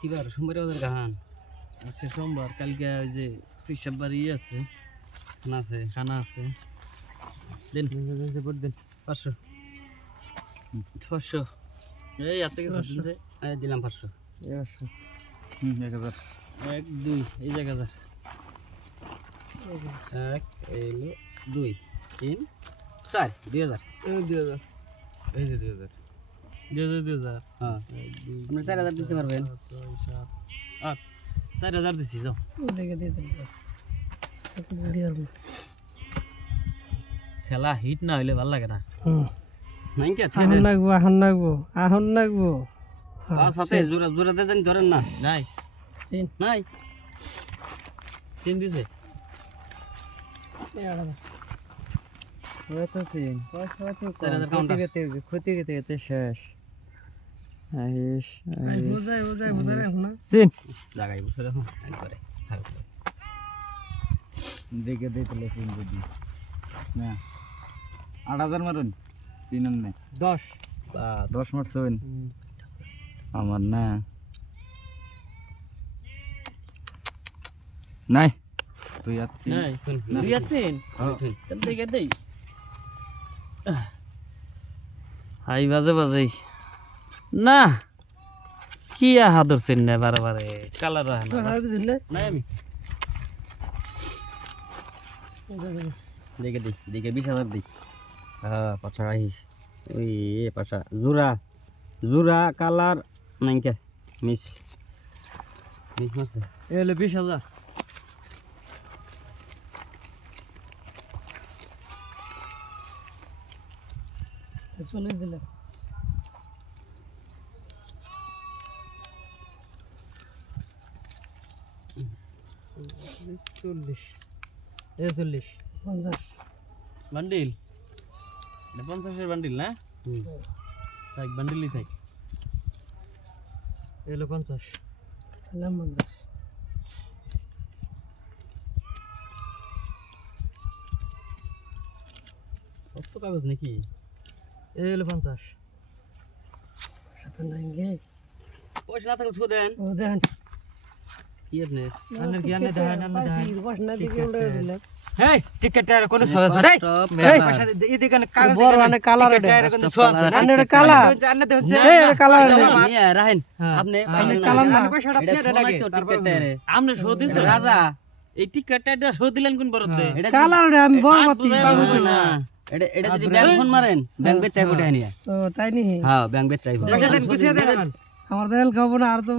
কিবার সোমবার ওদের গান আছে সোমবার কালকে ওই যে পিসাব বাড়ি আছে খানা আছে দিন দিন 500 500 এই এত কিছু দিনছে দিলাম 500 1000 1 2 এই জায়গা যা 1 এলো 2 3 4 2000 2000 এই যে 2000 হ্যাঁ আপনি 4000 দিতে পারবেন 8 4000 দিছি যাও দেখে দিয়ে দেন খেলা হিট না হইলে ভালো লাগে না নাই কি আছে এখন লাগবো আর সাথে জোরা জোরা দেন ধরেন না নাই তিন দিছে ক্ষতি গেতে শেষ জায়গায় বুঝে রাখুন একবারে দেখে দিতে না 8000 মারুন চিনেন না 10 মারছেন আমার না নাই তুই আছিস দেখে দেই হাই বাজে বাজে না কি আহা ধরছেন না বারে কালার নাই আমি দেখে দিই দেখে 20000 দিই হ্যাঁ পাঁচা আহিস ওই পাঁচা জোড়া কালার নাইকে মিস মাসে এলো 20000 চলে দিলে চল্লিশ 50 বান্ডিল 50 এর বান্ডিল না থাক বান্ডিলই থাক এলো 50 এলাম 50 কত কাগজ নাকি এলো 50 সাথে নাই গে পয়সা না থাকলে দেন ও দেন কি আপনি আন্নার কি আন্না দেন পয়সা না দিকে উড়ে দিলে হেই টিকেটের কোন সহজ নাই পয়সা এদিকে কাগজ বড় মানে কালার এর কোন সহজ আন্নার কালার আন্নাতে হচ্ছে এই কালার নিয়ে রাখেন আপনি কালার না পয়সাটা দিয়ে দেন আগে টিকেটের আপনি শো দিছেন রাজা এই টিকেটটা শো দিলেন কোন বড়তে এটা কালার আমি বড় পাতি না এটা যদি ব্যাংক ফোন মারেন ব্যাংক বেতে কোটে আনিয়া ও তাই নি হ্যাঁ ব্যাংক বেতে আইবো দেন গুছিয়ে দেন আমার দেল খাবো না আর তো